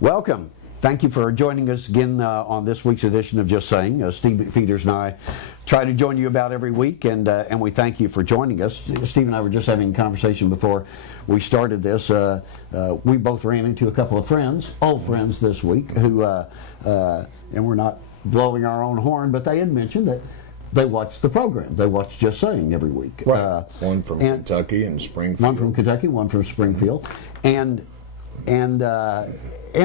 Welcome. Thank you for joining us again on this week's edition of Just Saying. Steve McFeeters and I try to join you about every week, and we thank you for joining us. Steve and I were just having a conversation before we started this. We both ran into a couple of friends, old friends this week, who, and we're not blowing our own horn, but they had mentioned that they watch the program. They watch Just Saying every week. Right. One from Kentucky and Springfield. One from Kentucky, one from Springfield. And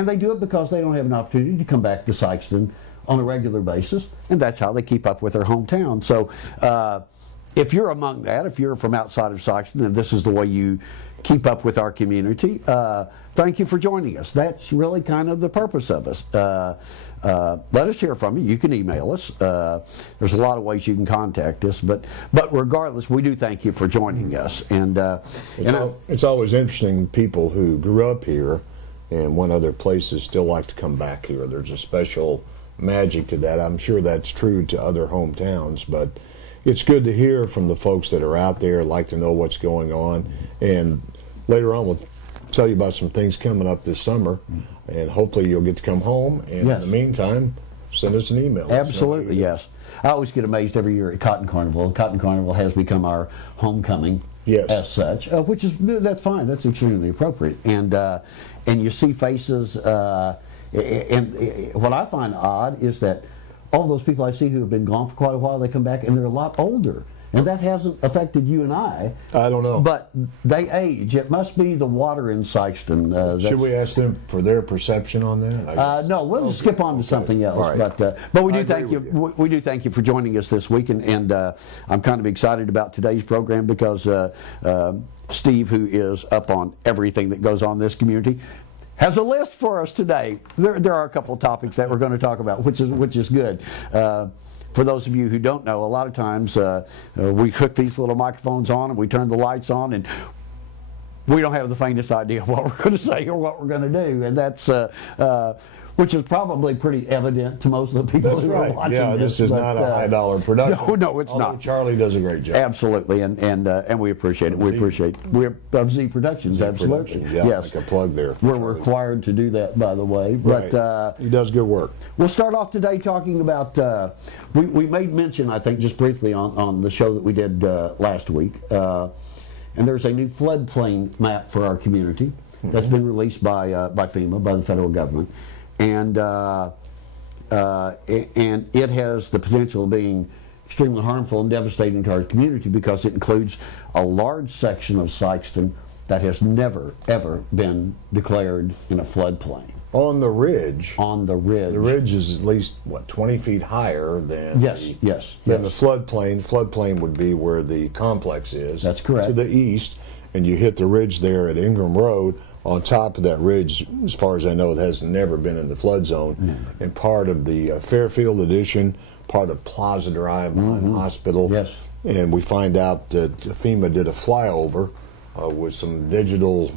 they do it because they don't have an opportunity to come back to Sikeston on a regular basis, and that's how they keep up with their hometown. So if you're among that, if you're from outside of Sikeston and this is the way you keep up with our community, thank you for joining us. That's really kind of the purpose of us. Let us hear from you. You can email us. There's a lot of ways you can contact us, but regardless, we do thank you for joining us. And it's always interesting, people who grew up here and went other places still like to come back here. There's a special magic to that. I'm sure that's true to other hometowns, but it's good to hear from the folks that are out there, like to know what's going on. And later on, we'll tell you about some things coming up this summer, and hopefully you'll get to come home. And in the meantime, send us an email. Absolutely, yes. I always get amazed every year at Cotton Carnival. Cotton Carnival has become our homecoming. Yes. As such, that's fine. That's extremely appropriate, and you see faces. And what I find odd is that all those people I see who have been gone for quite a while, they come back and they're a lot older, and that hasn't affected you and I. I don't know, but they age. It must be the water in Sikeston. Should we ask them for their perception on that? No, we'll skip on to something else. Right. But we do thank you. We do thank you for joining us this week, and I'm kind of excited about today's program because Steve, who is up on everything that goes on in this community, has a list for us today. There are a couple of topics that we're going to talk about, which is good. For those of you who don't know, a lot of times we hook these little microphones on and we turn the lights on, and we don't have the faintest idea what we're going to say or what we're going to do, and that's which is probably pretty evident to most of the people who are watching. Yeah, this is not a high-dollar production. No, it's not. Charlie does a great job. Absolutely, and we appreciate it. We're of Z Productions. Absolutely, yes. Like a plug there. We're required to do that, by the way. But he does good work. We'll start off today talking about. We made mention, I think, just briefly on the show that we did last week, and there's a new floodplain map for our community that's been released by FEMA, by the federal government. And it has the potential of being extremely harmful and devastating to our community because it includes a large section of Sikeston that has never, ever been declared in a floodplain. On the ridge. On the ridge. The ridge is at least, 20 feet higher than the floodplain. The floodplain would be where the complex is. That's correct. To the east, and you hit the ridge there at Ingram Road. On top of that ridge, as far as I know, it has never been in the flood zone. And part of the Fairfield addition, part of Plaza Drive behind the hospital. Yes. And we find out that FEMA did a flyover with some digital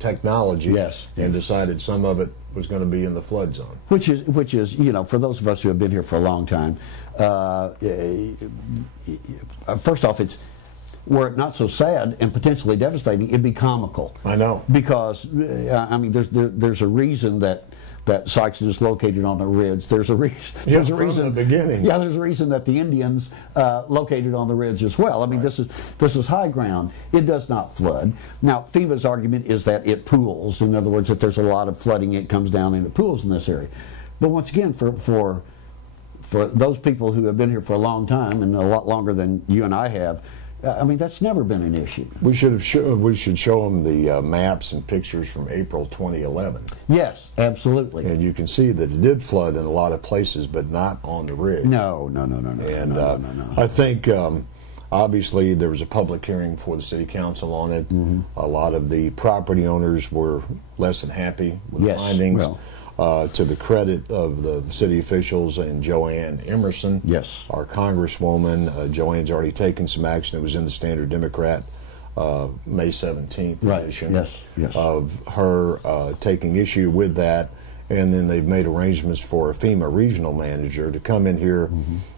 technology, and decided some of it was going to be in the flood zone. Which is, for those of us who have been here for a long time, first off, were it not so sad and potentially devastating, it'd be comical. I know. Because, there's a reason that Sikeston is located on a ridge. There's a reason. From the beginning. Yeah, there's a reason that the Indians located on the ridge as well. I mean, this is high ground. It does not flood. Now, FEMA's argument is that it pools. In other words, that there's a lot of flooding. It comes down and it pools in this area. But once again, for those people who have been here for a long time and a lot longer than you and I have, I mean, that's never been an issue. We should show them the maps and pictures from April 2011. Yes, absolutely. And you can see that it did flood in a lot of places, but not on the ridge. No. And I think obviously there was a public hearing before the city council on it. A lot of the property owners were less than happy with the findings. Well, to the credit of the city officials and Joanne Emerson, our congresswoman. Joanne's already taken some action. It was in the Standard Democrat May 17th edition of her taking issue with that. And then they've made arrangements for a FEMA regional manager to come in here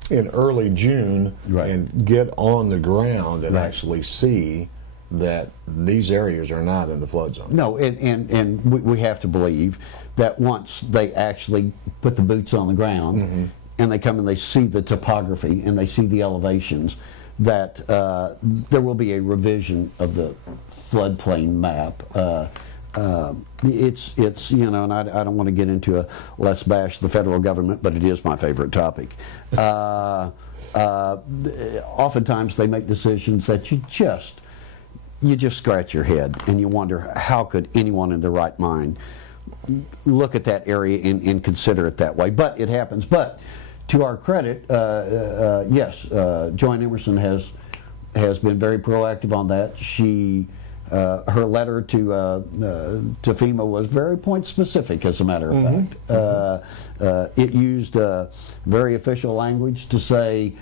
in early June and get on the ground and actually see that these areas are not in the flood zone. No, and we have to believe that once they actually put the boots on the ground and they come and they see the topography and they see the elevations, that there will be a revision of the floodplain map. It's you know, and I don't want to get into a let's bash the federal government, but it is my favorite topic. Oftentimes they make decisions that you just scratch your head and you wonder, how could anyone in their right mind look at that area and consider it that way? But it happens. But to our credit, yes, Joanne Emerson has been very proactive on that. She her letter to FEMA was very point specific, as a matter of fact. It used very official language to say,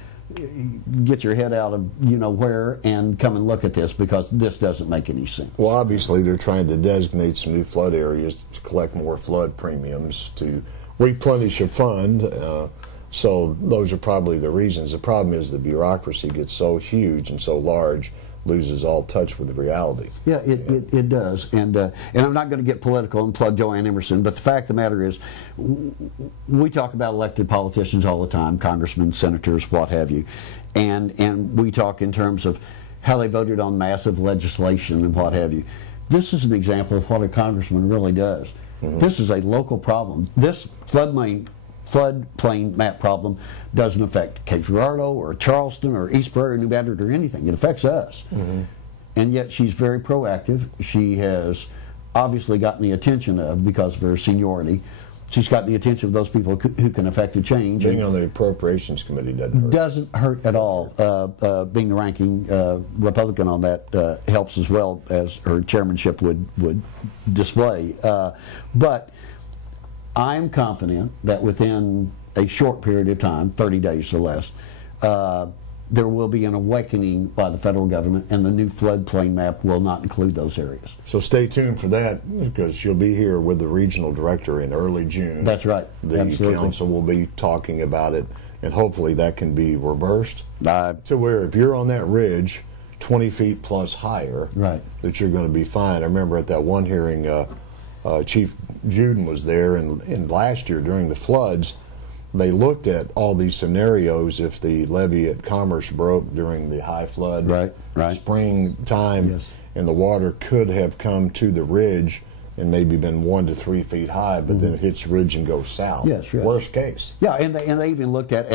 get your head out of you know where and come and look at this, because this doesn't make any sense. Well, obviously they're trying to designate some new flood areas to collect more flood premiums to replenish a fund. So those are probably the reasons. The problem is the bureaucracy gets so huge and so large, loses all touch with the reality. Yeah, it does. And I'm not going to get political and plug Joanne Emerson, but the fact of the matter is, we talk about elected politicians all the time, congressmen, senators, what have you, and we talk in terms of how they voted on massive legislation and what have you. This is an example of what a congressman really does. This is a local problem. This floodplain map problem doesn't affect Cape Girardeau or Charleston or East Prairie, New Bedford, or anything. It affects us. And yet she's very proactive. She has obviously gotten the attention of, because of her seniority, she's gotten the attention of those people who can affect a change. Being on the Appropriations Committee doesn't hurt. Doesn't hurt at all. Being the ranking Republican on that helps, as well as her chairmanship would display. But I'm confident that within a short period of time, 30 days or less, there will be an awakening by the federal government, and the new floodplain map will not include those areas. So stay tuned for that, because she'll be here with the regional director in early June. That's right. The council will be talking about it, and hopefully that can be reversed to where if you're on that ridge 20 feet plus higher, that you're going to be fine. I remember at that one hearing, Chief Juden was there, and last year during the floods, they looked at all these scenarios if the levee at Commerce broke during the high flood, springtime, and the water could have come to the ridge and maybe been 1 to 3 feet high, but then it hits the ridge and goes south. Worst case. Yeah, and they even looked at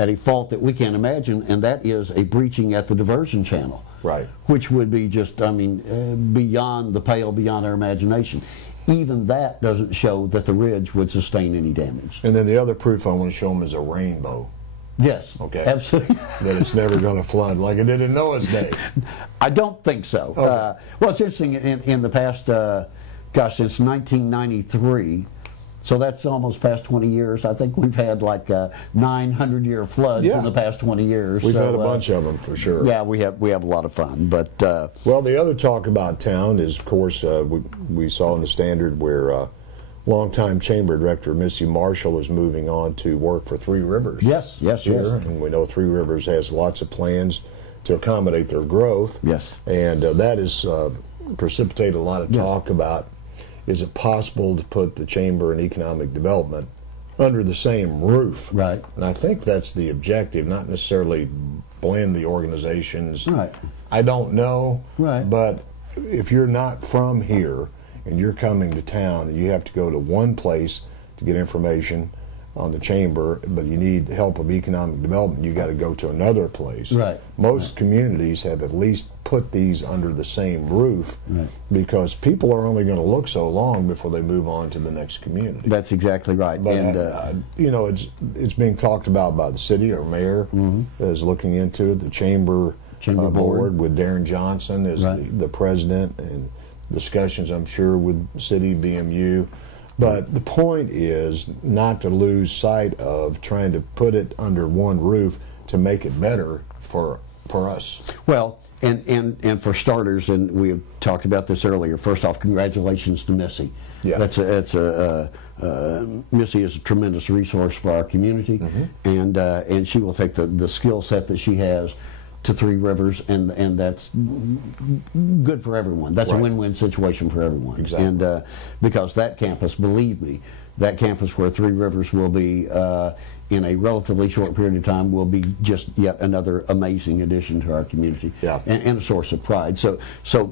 a fault that we can't imagine, and that is a breaching at the diversion channel. Which would be just, I mean, beyond the pale, beyond our imagination. Even that doesn't show that the ridge would sustain any damage. And then the other proof I want to show them is a rainbow. Yes, absolutely. That it's never going to flood like it did in Noah's day. I don't think so. Well, it's interesting, in the past, gosh, since 1993, so that's almost past 20 years. I think we've had like 900-year floods in the past 20 years. We've had a bunch of them, for sure. Yeah, we have a lot of fun. But well, the other talk about town is, of course, we saw in the Standard where longtime chamber director Missy Marshall is moving on to work for Three Rivers. Yes. And we know Three Rivers has lots of plans to accommodate their growth. And that has precipitated a lot of talk about, is it possible to put the Chamber and Economic Development under the same roof? And I think that's the objective, not necessarily blend the organizations. I don't know, but if you're not from here and you're coming to town and you have to go to one place to get information on the Chamber, but you need help of economic development, you got to go to another place. Most communities have at least put these under the same roof, because people are only going to look so long before they move on to the next community. That's exactly right. But and you know, it's being talked about by the city. Our mayor is looking into it. The Chamber board with Darren Johnson as the president, and discussions, I'm sure, with city, BMU. But the point is not to lose sight of trying to put it under one roof to make it better for us. Well, and for starters, and we have talked about this earlier, first off, congratulations to Missy. Missy is a tremendous resource for our community, and she will take the skill set that she has to Three Rivers, and that's good for everyone. That's right. a win-win situation for everyone. Exactly. And because that campus, believe me, that campus where Three Rivers will be in a relatively short period of time will be just yet another amazing addition to our community, yeah. and a source of pride. So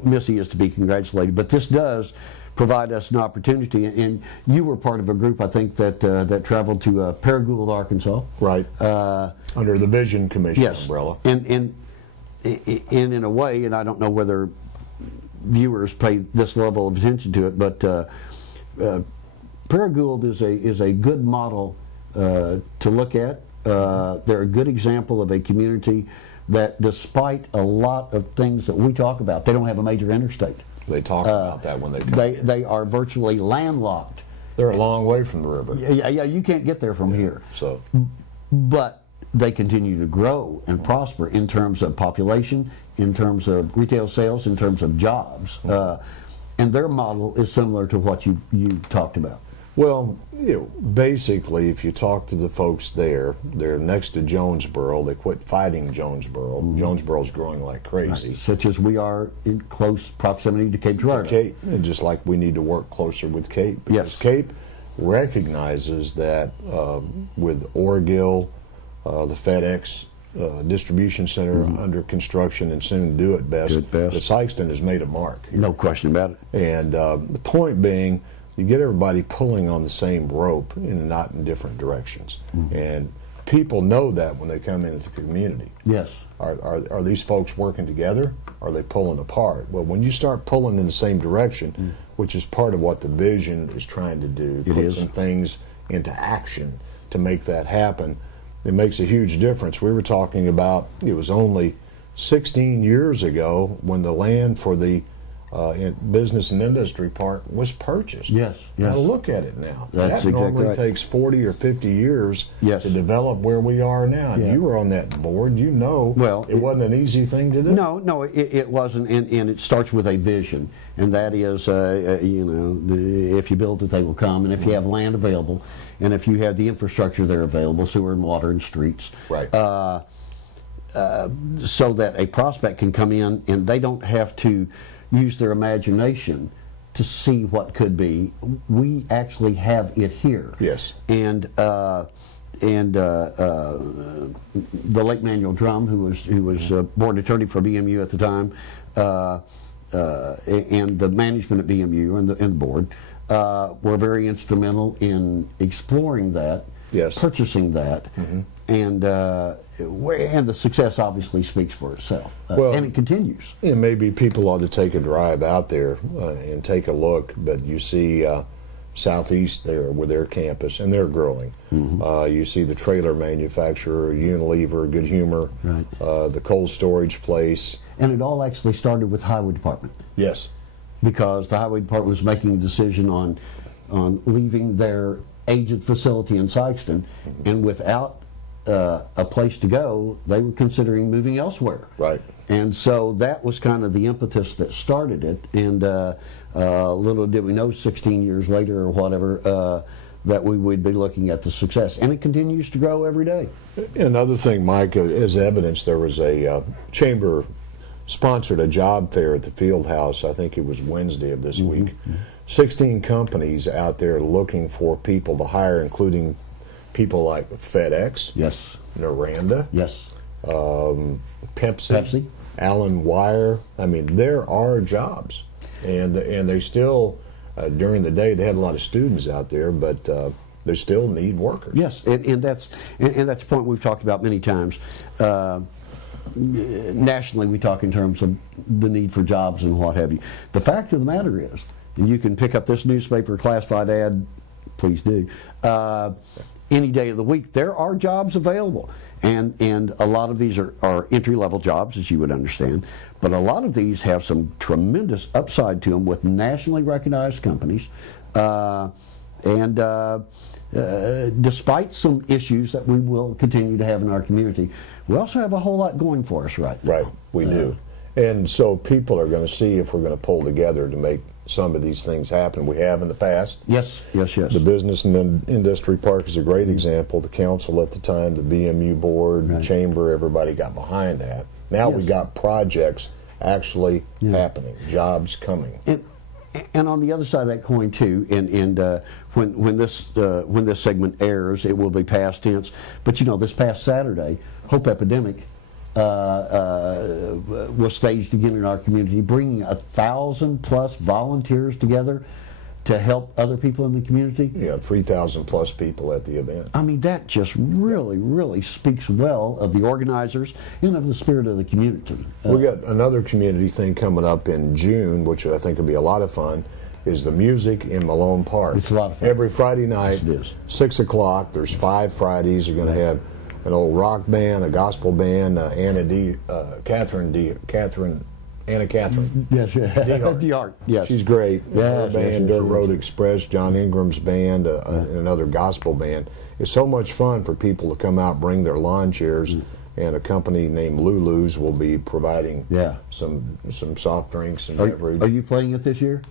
Missy is to be congratulated. But this does provide us an opportunity, and you were part of a group, I think, that traveled to Paragould, Arkansas. Right. Under the Vision Commission yes. umbrella. And in a way, and I don't know whether viewers pay this level of attention to it, but Paragould is a good model to look at. They're a good example of a community that, despite a lot of things that we talk about, they don't have a major interstate. They talk about that when they come here. They are virtually landlocked. They're a long way from the river. Yeah, you can't get there from here. So, but they continue to grow and prosper in terms of population, in terms of retail sales, in terms of jobs. And their model is similar to what you talked about. well, basically, if you talk to the folks there, they're next to Jonesboro. They quit fighting Jonesboro. Mm-hmm. Jonesboro's growing like crazy. Right. Such as we are in close proximity to Cape Girardeau. Cape, and just like we need to work closer with Cape. Because yes. Cape recognizes that with Orgill, the FedEx distribution center under construction and soon Do It Best, that Sykeston has made a mark here. No question about it. And the point being, you get everybody pulling on the same rope and not in different directions. And people know that when they come into the community. Yes. Are these folks working together? Are they pulling apart? Well, when you start pulling in the same direction, which is part of what the vision is trying to do, put some things into action to make that happen, it makes a huge difference. We were talking about, it was only 16 years ago when the land for the Business and Industry Park was purchased. Yes, yes. Now look at it now. That's that exactly normally right. takes 40 or 50 years Yes. to develop where we are now. And you were on that board. You know it wasn't an easy thing to do. No, it wasn't, and it starts with a vision, and that is, if you build it, they will come, and if you have land available, and if you have the infrastructure there available, sewer and water and streets, right. So that a prospect can come in and they don't have to use their imagination to see what could be. We actually have it here. Yes. And the late Manuel Drum, who was board attorney for BMU at the time, and the management at BMU and the board were very instrumental in exploring that, purchasing that, and the success obviously speaks for itself, and it continues. And maybe people ought to take a drive out there and take a look, but you see Southeast there with their campus, and they're growing. You see the trailer manufacturer, Unilever, Good Humor, the cold storage place. And it all actually started with the Highway Department. Yes. Because the Highway Department was making a decision on leaving their aged facility in Sykeston, and without a place to go, they were considering moving elsewhere. Right. And so that was kind of the impetus that started it. And little did we know, 16 years later or whatever, that we would be looking at the success. And it continues to grow every day. Another thing, Mike, as evidence, there was a chamber sponsored a job fair at the field house. I think it was Wednesday of this week. 16 companies out there looking for people to hire, including people like FedEx, Noranda, Pepsi, Allen Wire. I mean, there are jobs, and they still during the day they had a lot of students out there, but they still need workers. Yes, and that's a point we've talked about many times. Nationally, we talk in terms of the need for jobs and what have you. The fact of the matter is, and you can pick up this newspaper classified ad, please do, any day of the week, there are jobs available. And a lot of these are entry-level jobs, as you would understand, but a lot of these have some tremendous upside to them with nationally recognized companies. Despite some issues that we will continue to have in our community, we also have a whole lot going for us right now. Right, we do. And so people are going to see if we're going to pull together to make some of these things happen. We have in the past. Yes, yes, yes. The Business and Industry Park is a great example. The council at the time, the BMU board, the chamber, everybody got behind that. Now we got projects actually happening, jobs coming. And on the other side of that coin too, and when this segment airs, it will be past tense. But you know, this past Saturday, Hope Epidemic was staged again in our community, bringing 1,000+ volunteers together to help other people in the community. Yeah, 3,000+ people at the event. I mean, that just really, really speaks well of the organizers and of the spirit of the community. We got another community thing coming up in June, which I think will be a lot of fun, is the music in Malone Park. It's a lot of fun. Every Friday night, yes, it is. 6 o'clock, there's 5 Fridays. You're going to have an old rock band, a gospel band, Anna Catherine. Yes, DeHart. Yes, she's great. Yes, her band, yes, Dirt Road Express, John Ingram's band, and another gospel band. It's so much fun for people to come out, bring their lawn chairs, and a company named Lulu's will be providing some soft drinks and beverage. Are you playing it this year?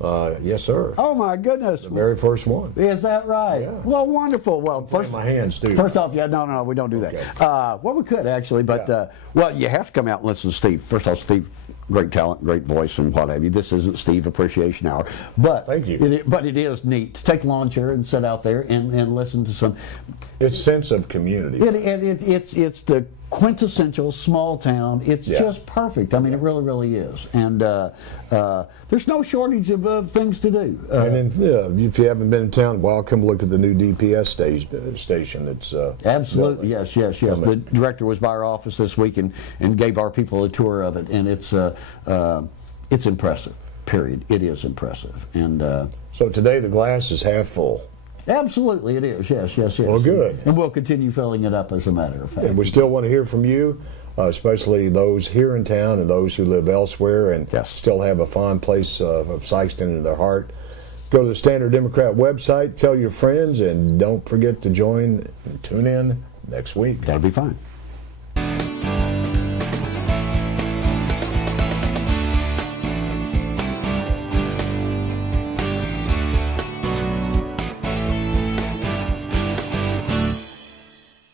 Yes, sir. Oh my goodness! The very first one. Is that right? Yeah. Well, wonderful. Well, first my hands too. First off, no, we don't do that. Well, we could actually, but well, you have to come out and listen to Steve. First off, Steve, great talent, great voice, and what have you. This isn't Steve Appreciation Hour, but thank you. But it is neat to take a lawn chair and sit out there and listen to some. It's sense of community. It's the quintessential small town. It's just perfect. I mean, it really, really is. And there's no shortage of things to do. And then, if you haven't been in town, well, come look at the new DPS station. It's absolutely yes. The director was by our office this week and gave our people a tour of it, and it's impressive. Period. It is impressive. And so today the glass is half full. Absolutely, it is. Yes. Well, good. And we'll continue filling it up, as a matter of fact. And we still want to hear from you, especially those here in town and those who live elsewhere and still have a fond place of Sikeston in their heart. Go to the Standard Democrat website, tell your friends, and don't forget to tune in next week. That'll be fine.